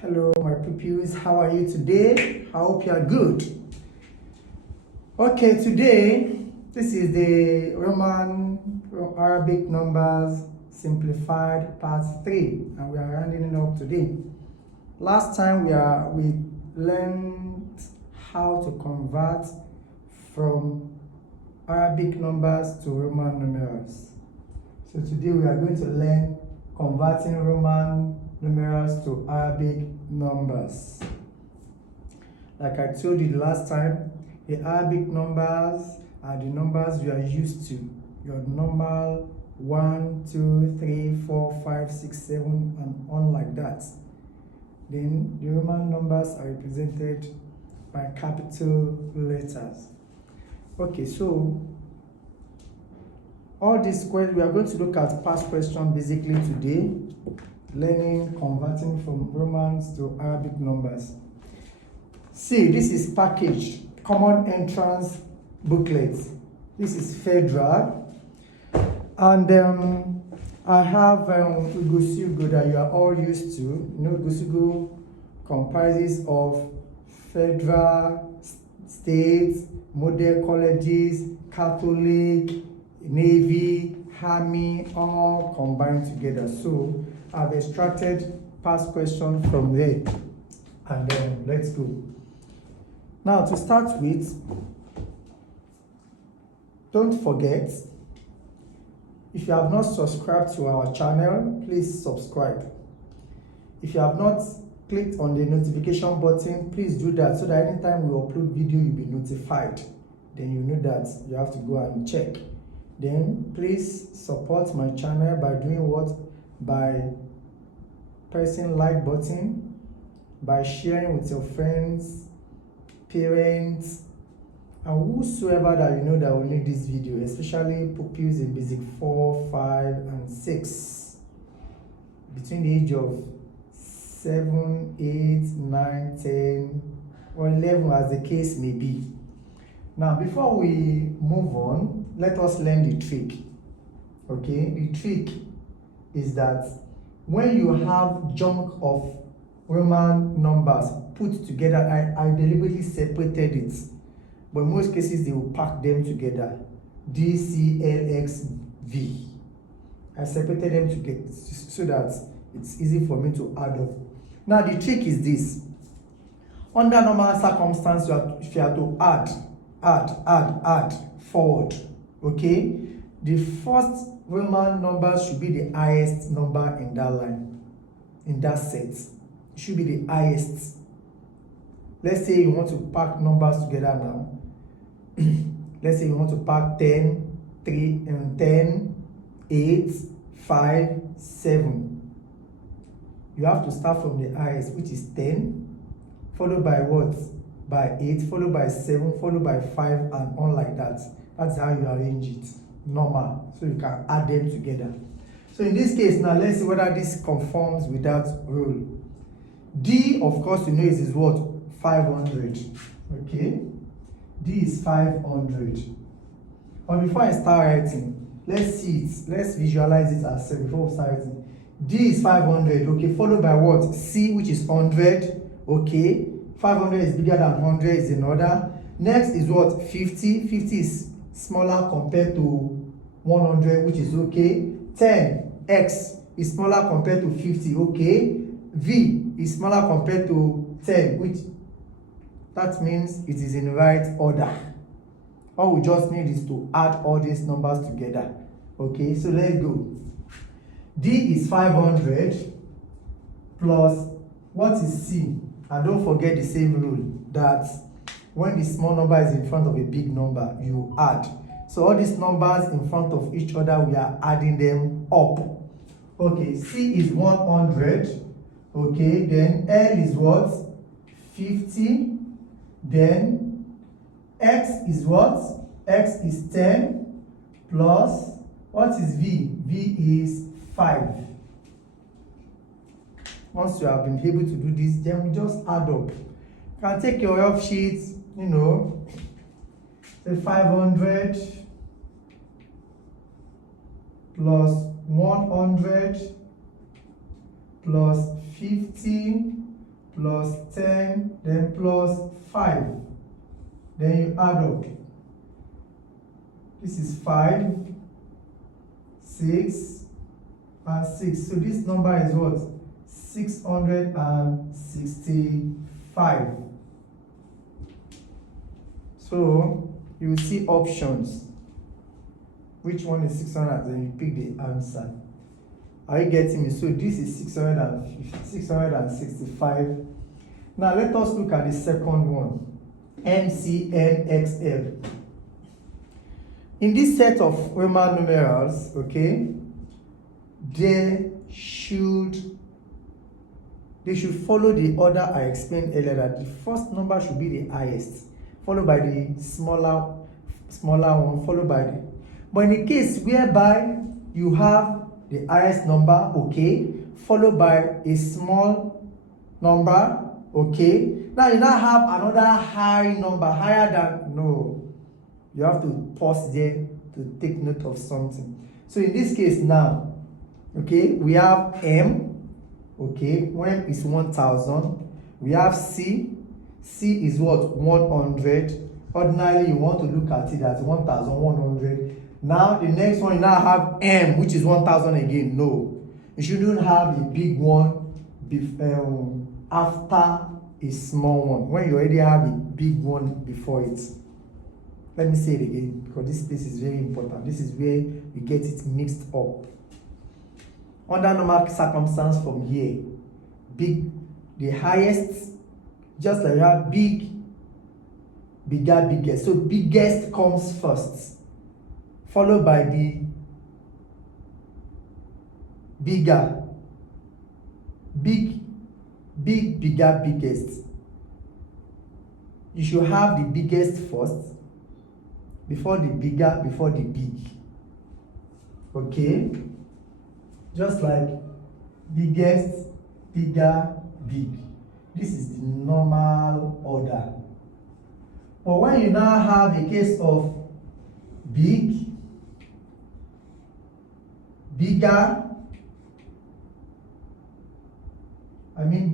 Hello, my pupils. How are you today? I hope you are good. Okay, today, this is the Arabic numbers simplified part 3, and we are rounding it up today. Last time we learned how to convert from Arabic numbers to Roman numerals. So today we are going to learn converting Roman numerals to Arabic numbers. Like I told you the last time, the Arabic numbers are the numbers you are used to. Your normal 1, 2, 3, 4, 5, 6, 7, and on like that. Then the Roman numbers are represented by capital letters. Okay, so all these questions, we are going to look at past questions basically today, learning converting from Romans to Arabic numbers. See, this is package, common entrance booklet. This is federal. And I have Ugosugo that you are all used to. You know, Ugosugo comprises of federal, states, model colleges, Catholic, Navy, Army, all combined together. So I've extracted past questions from there. And then let's go. Now to start with, don't forget, if you have not subscribed to our channel, please subscribe. If you have not clicked on the notification button, please do that so that anytime we upload video, you'll be notified. Then you know that you have to go and check. Then please support my channel by doing what? By pressing like button, by sharing with your friends, parents, and whosoever that you know that will need this video, especially pupils in basic 4, 5, and 6, between the age of 7, 8, 9, 10, or 11 as the case may be. Now, before we move on, let us learn the trick. Okay, the trick is that when you have chunk of Roman numbers put together, I deliberately separated it, but in most cases they will pack them together. D, C, L, X, V. I separated them together so that it's easy for me to add up. Now the trick is this. Under normal circumstances, if you have to add forward, okay, the first Roman number should be the highest number in that line, in that set. It should be the highest. Let's say you want to pack numbers together now. Let's say you want to pack 10, 3, 10, 8, 5, 7. You have to start from the highest, which is 10, followed by what? By 8, followed by 7, followed by 5, and on like that. That's how you arrange it, normal, so you can add them together. So in this case now, let's see whether this conforms with that rule. D, of course, you know it is what? 500. Okay, D is 500. But before I start writing, let's see it, let's visualize it as before we start writing. D is 500, okay, followed by what? C, which is 100, okay. 500 is bigger than 100 is in order. Next is what? 50. 50 is smaller compared to 100, which is okay. 10, X is smaller compared to 50, okay. V is smaller compared to 10, which that means it is in right order. All we just need is to add all these numbers together. Okay, so let's go. D is 500 plus what is C? And don't forget the same rule that when the small number is in front of a big number, you add. So all these numbers in front of each other, we are adding them up. Okay, C is 100. Okay, then L is what? 50. Then X is what? X is 10 plus what is V? V is 5. Once you have been able to do this, then we just add up. You can take your help sheets, you know, say 500 plus 100 plus 50 plus 10, then plus 5. Then you add up. This is 5, 6, and 6. So this number is what? 665. So you will see options. Which one is 600? Then you pick the answer. Are you getting me? So this is 665. Now let us look at the second one. MCNXL. In this set of Roman numerals, okay, they should follow the order I explained earlier, that the first number should be the highest, followed by the smaller one, followed by the. But in the case whereby you have the highest number, okay, followed by a small number, okay, now you now have another high number, higher than, no. You have to pause there to take note of something. So in this case now, okay, we have M, okay, M is 1000. We have C is what? 100. Ordinarily, you want to look at it as 1100. Now, the next one, you now have M, which is 1000 again. No, you shouldn't have a big one after a small one, when you already have a big one before it. Let me say it again, because this is very important. This is where we get it mixed up. Under normal circumstance from here, big, the highest, just like you have big, bigger, biggest. So biggest comes first, followed by the bigger, big, bigger, biggest. You should have the biggest first, before the bigger, before the big. Okay? Just like biggest, bigger, big. This is the normal order. But when you now have a case of big, bigger,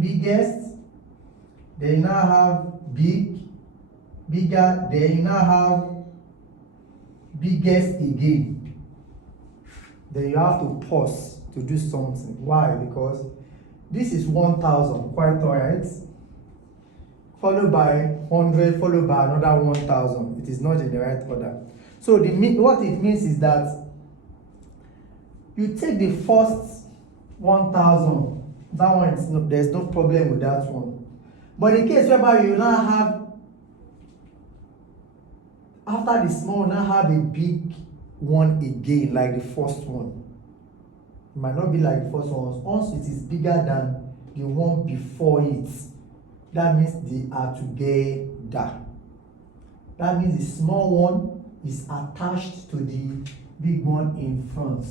biggest, then you now have big, bigger, then you now have biggest again. Then you have to pause to do something. Why? Because this is 1000, quite alright, followed by 100, followed by another 1000. It is not in the right order. So what it means is that you take the first 1000. That one is there's no problem with that one. But in case whereby you now have, after the small, now have a big one again, like the first one. It might not be like the first one. Once it is bigger than the one before it, that means they are together. That means the small one is attached to the big one in front.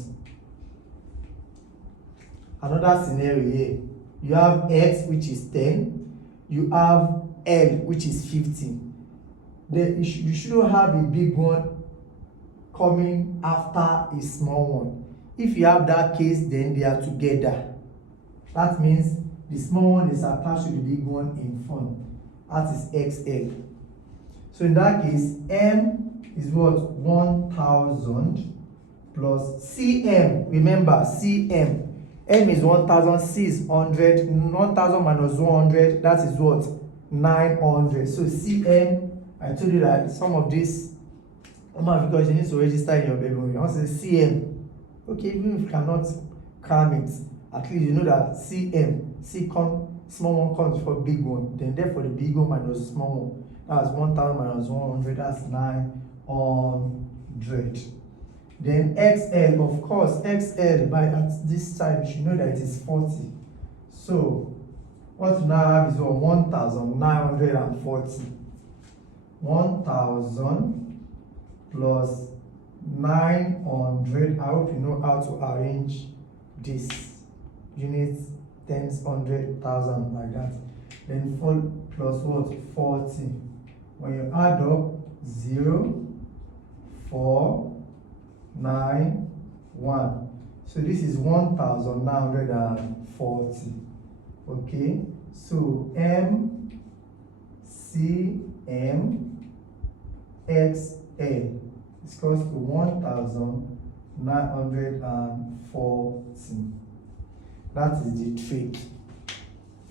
Another scenario here. You have X, which is 10. You have L, which is 15. Then you shouldn't have a big one coming after a small one. If you have that case, then they are together. That means the small one is attached to the big one in front. That is XL. So in that case, M is what? 1000 plus CM. Remember, CM. M is 1000, C is 100. 1000 minus 100, that is what? 900. So CM, I told you that some of this, because you need to register in your baby. You want to say CM. Okay, even if you cannot cram it, at least you know that CM, small one comes before big one. Then therefore the big one minus the small one. That's 1000 minus 100, that's 900. Then XL, of course, XL, by at this time, you should know that it is 40. So, what you now have is 1940. 1000 plus 900. I hope you know how to arrange this. Units, tens, 100,000, like that. Then 4 plus what? 40. When you add up, 0, 4, 9, 1. So this is 1940. Okay, So MCMXL is equals to 1940. That is the trick.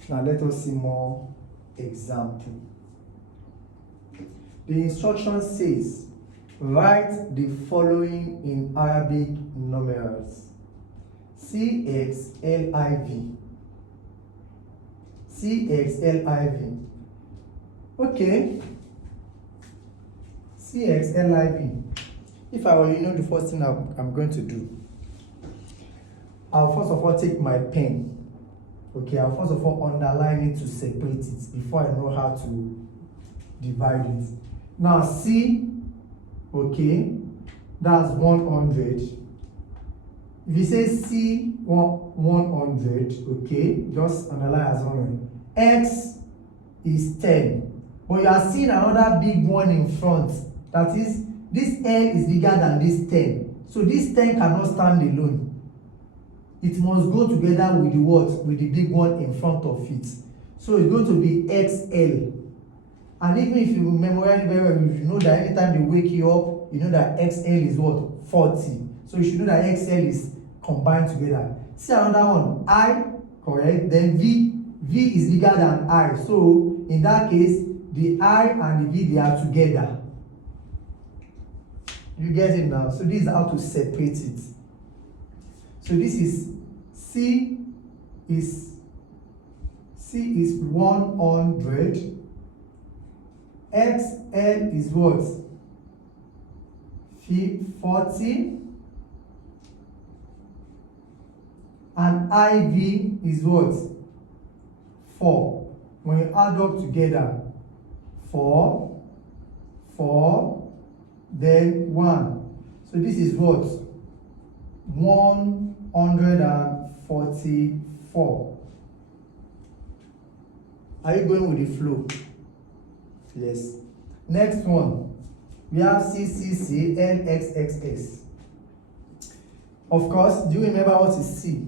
Now let us see more example. The instruction says, write the following in Arabic numerals. CXLIV. CXLIV. Okay. CXLIV. If I were, the first thing I'm going to do, I'll first of all take my pen. Okay, I'll first of all underline it to separate it before I know how to divide it. Now C, okay, that's 100. If you say C 100, okay, just underline as 100. X is 10. But you are seeing another big one in front. That is, this L is bigger than this 10. So this 10 cannot stand alone. It must go together with the what? With the big one in front of it. So it's going to be XL. And even if you memorize very well, you know that anytime they wake you up, you know that XL is what? 40. So you should know that XL is combined together. See another one, I, correct? Then V is bigger than I. So in that case, the I and the V, they are together. You get it now? So this is how to separate it. So this is C is 100. XL is what? 40. And IV is what? 4. When you add up together, 4, then 1. So this is what? 144. Are you going with the flow? Yes. Next one, we have CCCLXXX. Of course, do you remember what is C?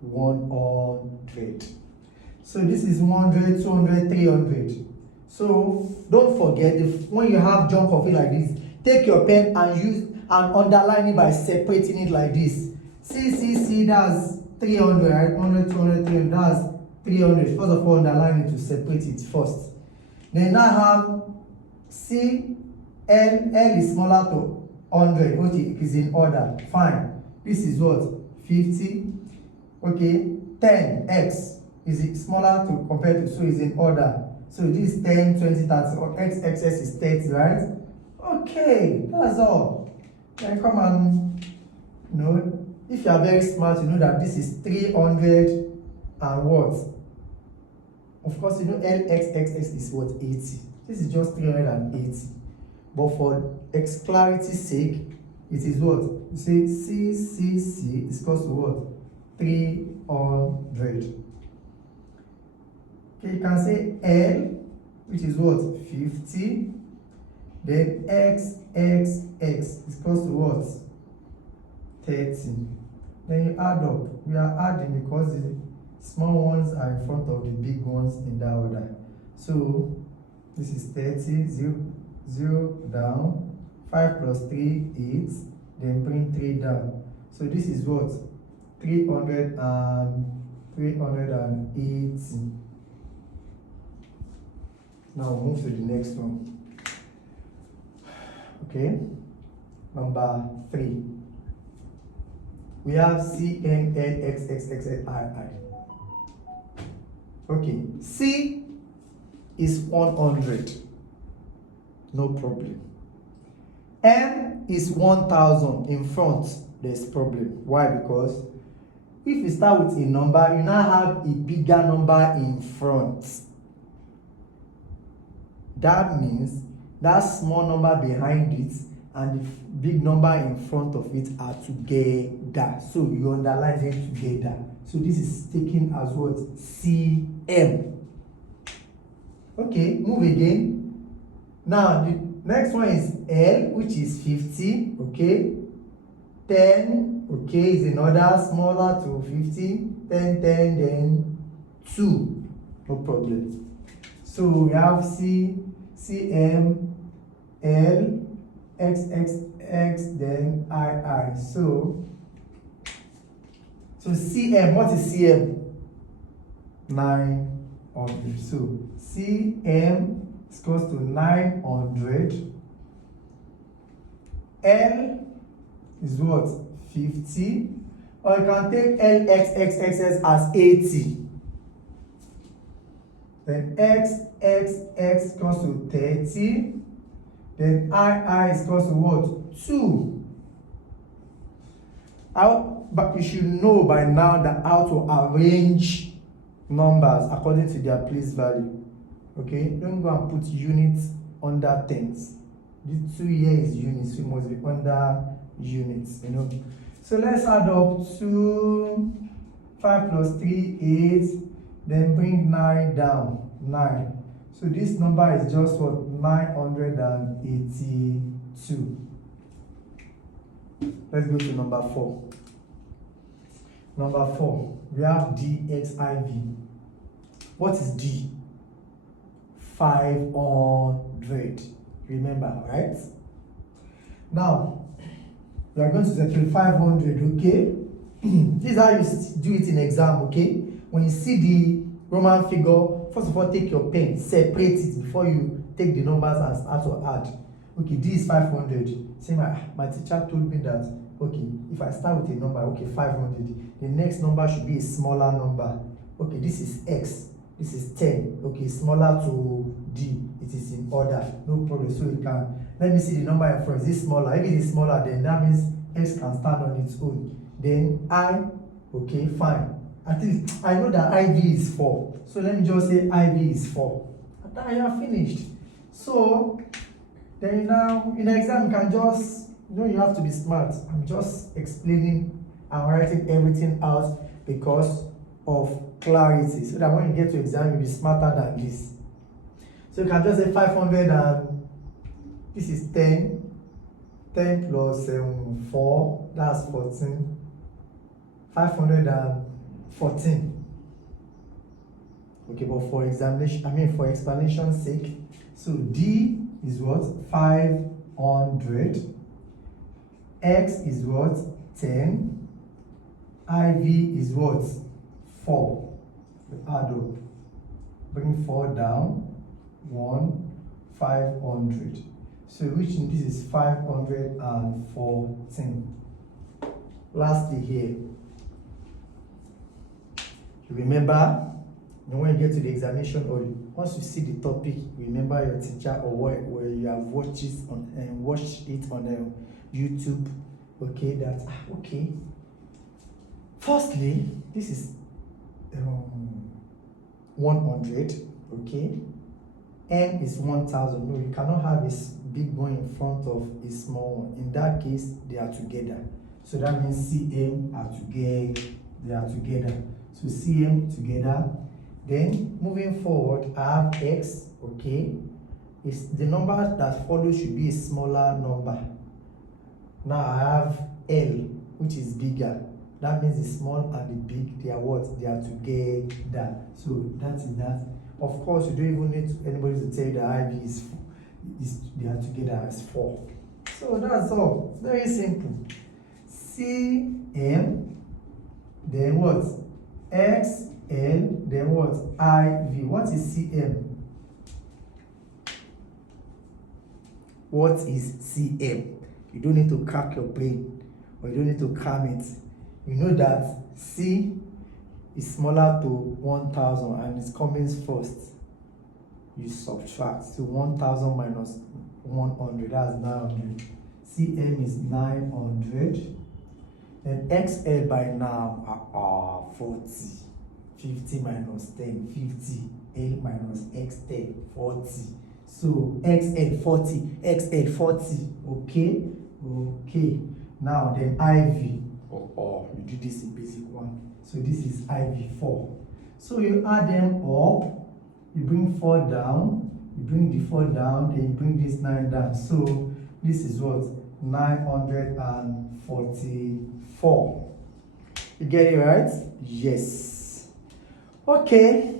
100. So this is 100, 200, 300. So don't forget, when you have junk of it like this, take your pen and use and underline it by separating it like this. C, that's 300, right? 100, 200, 300, that's 300. First of all, underline it to separate it first. Then now have C, L is smaller to 100. Okay, it is in order. Fine. This is what? 50. Okay, 10, X is smaller to compared to, so it's in order. So this is 10, 20, 30, or XXS is 30, right? Okay, that's all. Then come and, if you are very smart, you know that this is 300 and what? Of course, LXXS is what? 80. This is just 380. But for clarity's sake, it is what? You say C is equals to what? 300. Okay, you can say L, which is what? 50. Then XXX is equals to what? 30. Then you add up. We are adding because the small ones are in front of the big ones in that order. So this is 30, 0 down, 5 plus 3, 8, then bring 3 down. So this is what? 380. Now we'll move to the next one. Okay, number 3. We have CMLXXXLII. Okay, C is 100. No problem. M is 1000 in front. There's problem. Why? Because if you start with a number, you now have a bigger number in front. That means that small number behind it and the big number in front of it are together. So you underline them together. So this is taken as what? CM. Okay, move again. Now the next one is L, which is 50. Okay, 10. Okay, is another smaller to 50. 10, then 2. No problem. So we have C, CM, L, X, then II. So CM, what is CM? 900. So CM is equals to 900. L is what? 50. Or you can take LXXXS as 80. Then XXX equals to 30. Then II is equals to what? 2. But you should know by now that how to arrange numbers according to their place value. Okay? Don't go and put units under tens. This 2 here is units, so it must be under units, you know. So let's add up 2, 5 plus 3, 8, then bring 9 down, 9. So this number is just what? 982. Let's go to number 4. Number 4, we have DXIV. What is D? 500. Remember, right? Now, we are going to settle 500, okay? This is how you do it in exam, okay? When you see the Roman figure, first of all, take your pen, separate it before you take the numbers and start to add. Okay, this is 500. See, my teacher told me that, okay, if I start with a number, okay, 500, the next number should be a smaller number. Okay, this is X, this is 10, okay, smaller to D, it is in order, no problem. So you can, let me see the number in front, is it smaller? If it is smaller, then that means X can stand on its own. Then I, okay, fine. At least I know that IV is 4. So let me just say IV is 4. And then you are finished. So then now in the exam you can just, you know, you have to be smart. I'm just explaining and writing everything out because of clarity, so that when you get to exam you'll be smarter than this. So you can just say 500 and this is 10. 10 plus 4, that's 14. 514. Okay, but for examination, for explanation's sake, so D is what? 500. X is what? 10. IV is what? 4. We add up. Bring 4 down. 1, 500. So which this is 514. Lastly here, you remember when you get to the examination, or once you see the topic, remember your teacher or where you have watched it on YouTube. Okay, that okay. Firstly, this is 100. Okay, N is 1000. No, you cannot have a big one in front of a small one. In that case, they are together. So that means CM are together. They are together. So CM together. Then moving forward, I have X. Okay, it's the number that follows should be a smaller number. Now I have L, which is bigger. That means the small and the big, they are what? They are together. So that is that. Of course, you don't even need anybody to tell you that IV is they are together as 4. So that's all. Very simple. CM, then what? XL, then what? IV. What is CM? What is CM? You don't need to crack your brain, or you don't need to cram it. You know that C is smaller to 1000 and it's coming first. You subtract. So 1000 minus 100, that's 900. CM is 900. Then XL by now are 40. 50 minus 10, 50. L minus X 10, 40. So XL 40, XL 40. Okay? Okay. Now then IV. You do this in basic 1. So this is IV4. So you add them up, you bring 4 down, you bring the 4 down, then you bring this 9 down. So this is what? 944. You get it right? Yes. Okay.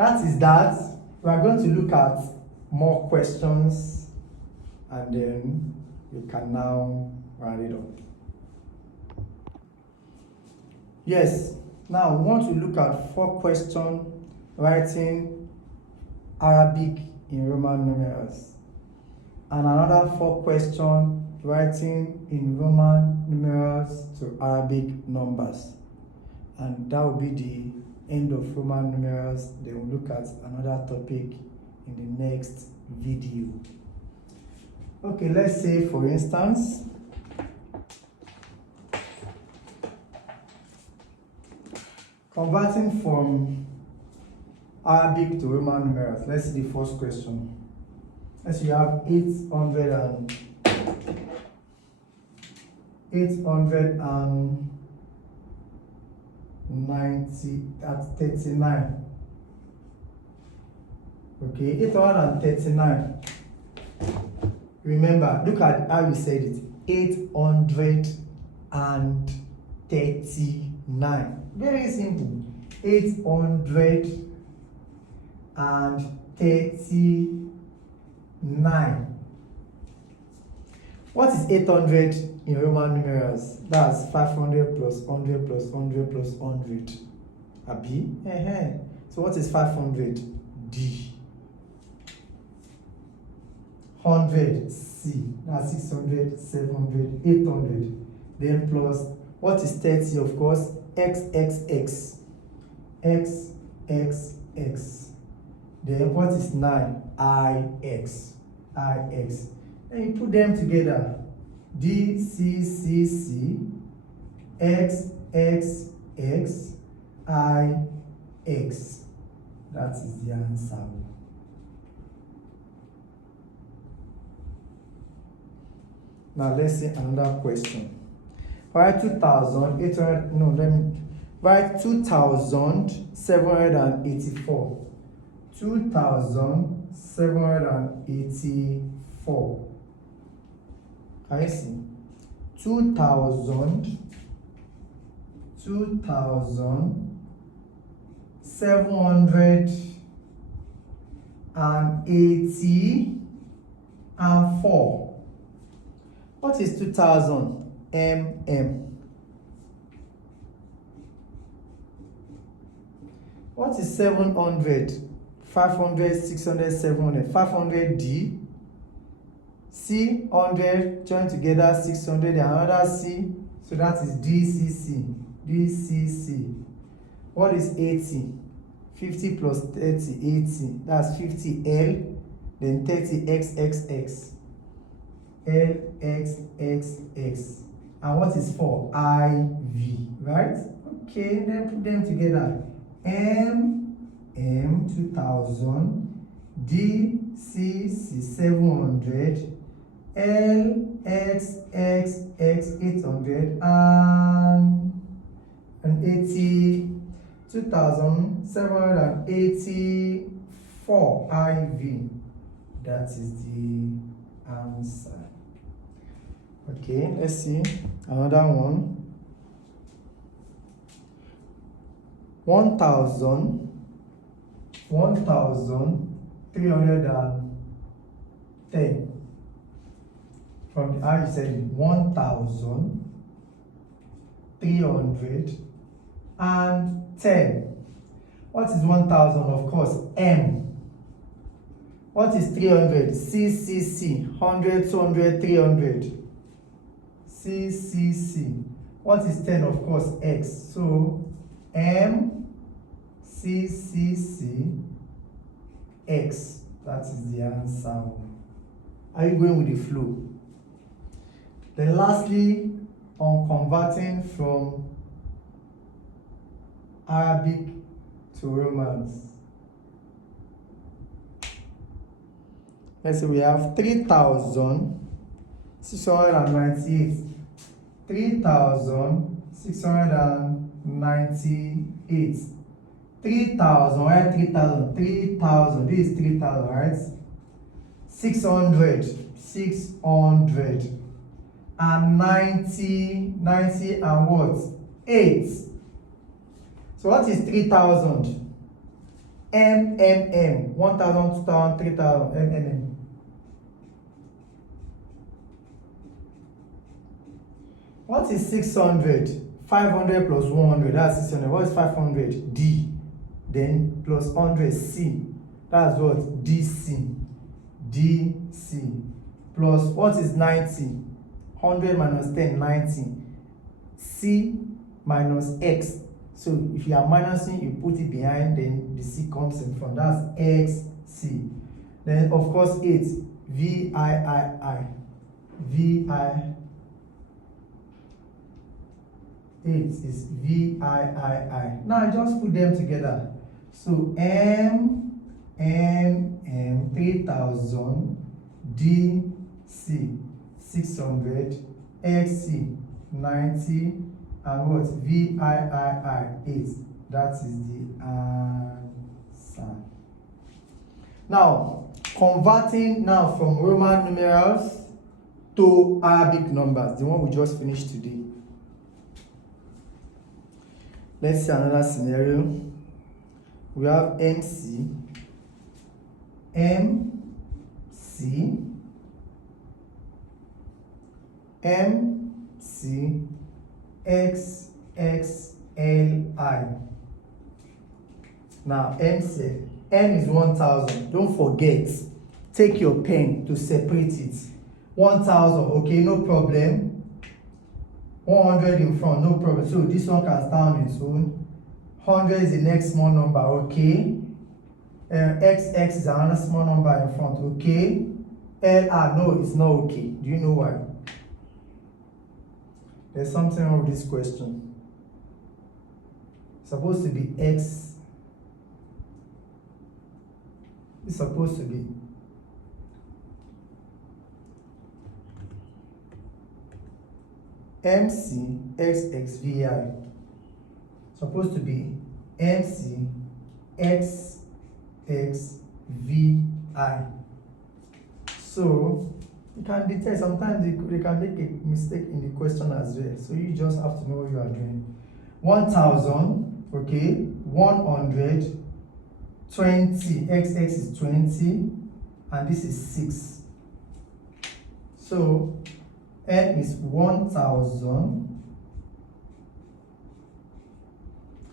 that is that. We are going to look at more questions and then we can now round it up. Yes, now we want to look at 4 questions writing Arabic in Roman numerals, and another 4 questions writing in Roman numerals to Arabic numbers, and that will be the end of Roman numerals. Then we'll look at another topic in the next video. Okay, let's say for instance, converting from Arabic to Roman numerals. Let's see the first question. As you have 839. Okay, 839. Remember, look at how you said it. 839. Very simple. 839. What is 800 in Roman numerals? That's 500 plus 100 plus 100 plus 100. Abi? So what is 500? D. 100 C. That's 600, 700, 800. Then plus, what is 30? Of course, XXX. XXX. Then what is 9? IX. IX. And you put them together. DCCC, XXX, IX. That is the answer. Now let's see another question. Write 2,800. No, let me write 2,784. 2,784. Can you see? 2,784. What is 2,000? Mm. What is 700? 500, 600, 700. 500 D. C, 100, join together, 600, and another C. So that is DCC. DCC. What is 80? 50 plus 30, 80. That's 50 L. Then 30 XXX. LXXX. And what is 4? IV. Right? Okay, then put them together. M 2000. DCC 700. LXXX 800 and 80. 2,784 IV. That is the answer. Okay, let's see another one. 1,310. From the how you said it, 1,310. What is 1,000? Of course, M. What is 300? CCC. 100, 200, 300. CCC. What is 10? Of course, X. So, M, CCC, X. That is the answer. Are you going with the flow? Then lastly, on converting from Arabic to Romans. Let's say we have 3,698. 3,698. 3,000, right? 3,000. 3,000. This is 3,000, right? 600. 600. And 90. 90 and what? 8. So what is 3,000? M, 1000, 2000, 3000, M. What is 600? 500 plus 100, that's 600. What is 500? D. Then plus 100, C. That's what? DC. DC. Plus, what is 90? 100 minus 10, 90. C minus X. So if you are minusing, you put it behind, then the C comes in front. That's XC. Then, of course, 8. VIII. VI. 8 is VIII. Now just put them together. So M 3000, DC 600, XC 90, and what? VIII 8. That is the answer. Now converting now from Roman numerals to Arabic numbers, the one we just finished today. Let's see another scenario. We have MC, XXLI. Now MC, M is 1000. Don't forget, take your pen to separate it. 1000, okay, no problem. 100 in front, no problem. So this one can stand on its own. 100 is the next small number, okay. XX is another small number in front, okay. LR, no, it's not okay. Do you know why? There's something wrong with this question. It's supposed to be X. It's supposed to be MC XXVI. Supposed to be MC XXVI. So you can detect sometimes they can make a mistake in the question as well. So you just have to know what you are doing. 1000, okay, 100, 20, XX is 20, and this is 6. So N is 1000.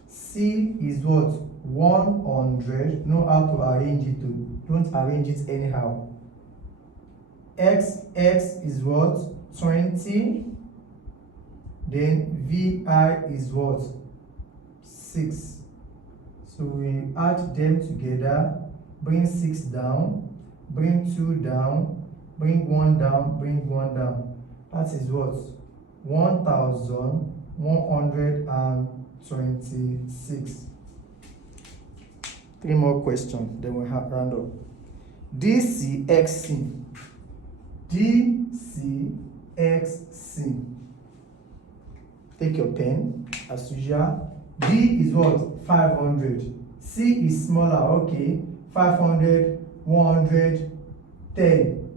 C is what? 100. Know how to arrange it to. Don't arrange it anyhow. XX is what? 20. Then VI is what? 6. So we add them together. Bring 6 down. Bring 2 down. Bring 1 down. Bring 1 down. That is what? 1126. 3 more questions, then we have round up. DCXC. DCXC. Take your pen, as usual. D is what? 500. C is smaller, okay. 500, 100, 10,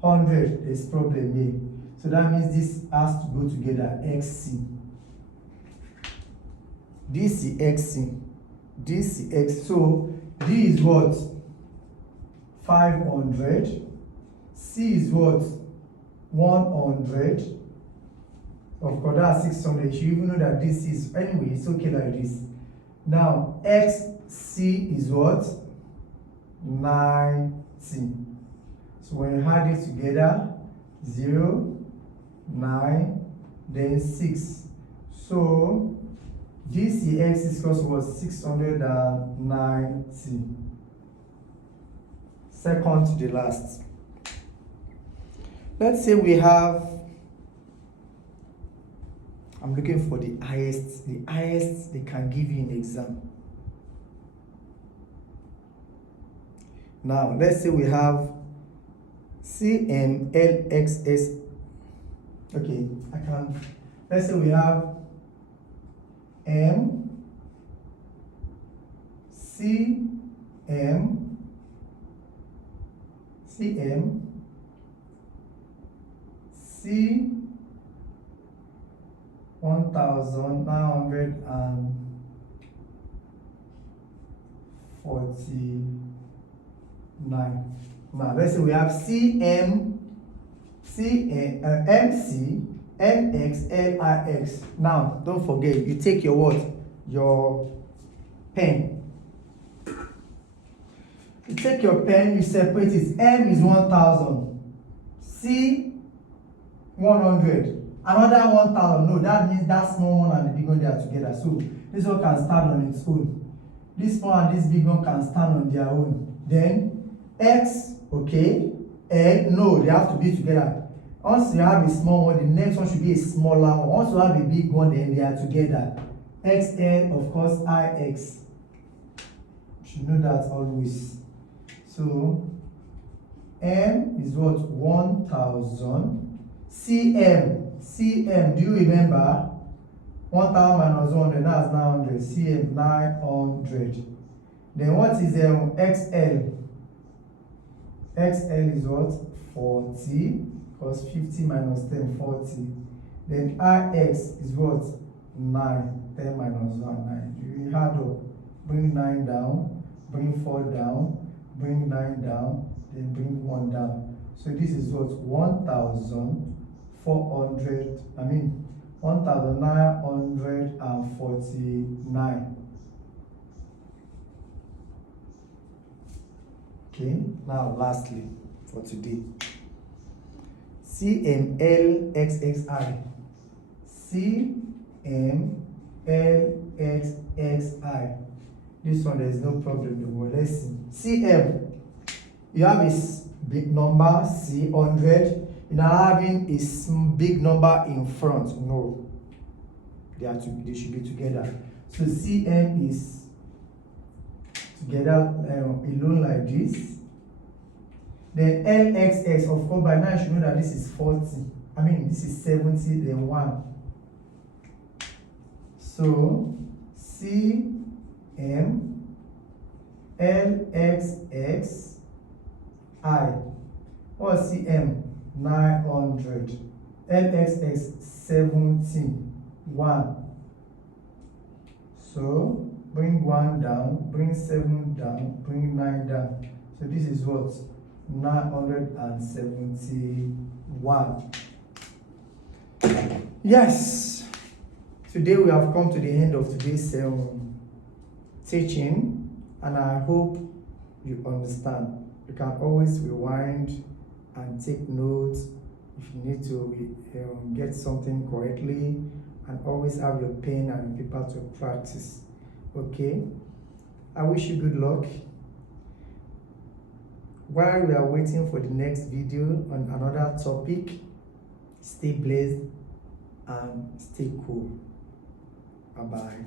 100. There's problem here. So that means this has to go together. XC. DCXC. DCX. So D is what? 500. C is what? 100. Of course, that's 600. You even know that this is, anyway, it's okay like this. Now, XC is what? 90. So when you add it together, 0, 9, then 6. So DCX is equal to what? 690. Second to the last. Let's say we have, I'm looking for the highest they can give you in exam. Now, let's say we have CMLXS. Okay, let's say we have M, CM, 1940. 49. Now let's say we have MC, NX, LIX. Now don't forget, you take your what? Your pen. You take your pen, you separate it. M is 1000, C 100, another 1000. No, that means that small one and the big one they are together. So this one can stand on its own. This one and this big one can stand on their own. Then X, okay, L, no, they have to be together. Once you have a small one, the next one should be a smaller one. Once you have a big one, then they are together. XL, of course, IX. You should know that always. So M is what? 1000. CM, do you remember? 1000 minus 100, that's 900. CM, 900. Then what is XL? XL is what? 40, because 50 minus 10, 40. Then IX is what? 9. 10 minus 1, 9. You add up. Bring 9 down, bring 4 down, bring 9 down, then bring 1 down. So this is what? 1449. Okay, now lastly for today, CMLXXI. CMLXXI. This one there is no problem. Well, let's see. CM, you have a big number, C 100. You're not having a big number in front. No, they should be together. So CM is together alone like this. Then LXX, of course, by now you should know that this is 40. This is 70, then 1. So CM LXXI. Or CM 900. LXX 17. 1. So bring 1 down, bring 7 down, bring 9 down. So this is what? 971. Yes, today we have come to the end of today's teaching, and I hope you understand. You can always rewind and take notes if you need to get something correctly, and always have your pen and paper to practice. Okay, I wish you good luck. While we are waiting for the next video on another topic, stay blessed and stay cool. Bye-bye.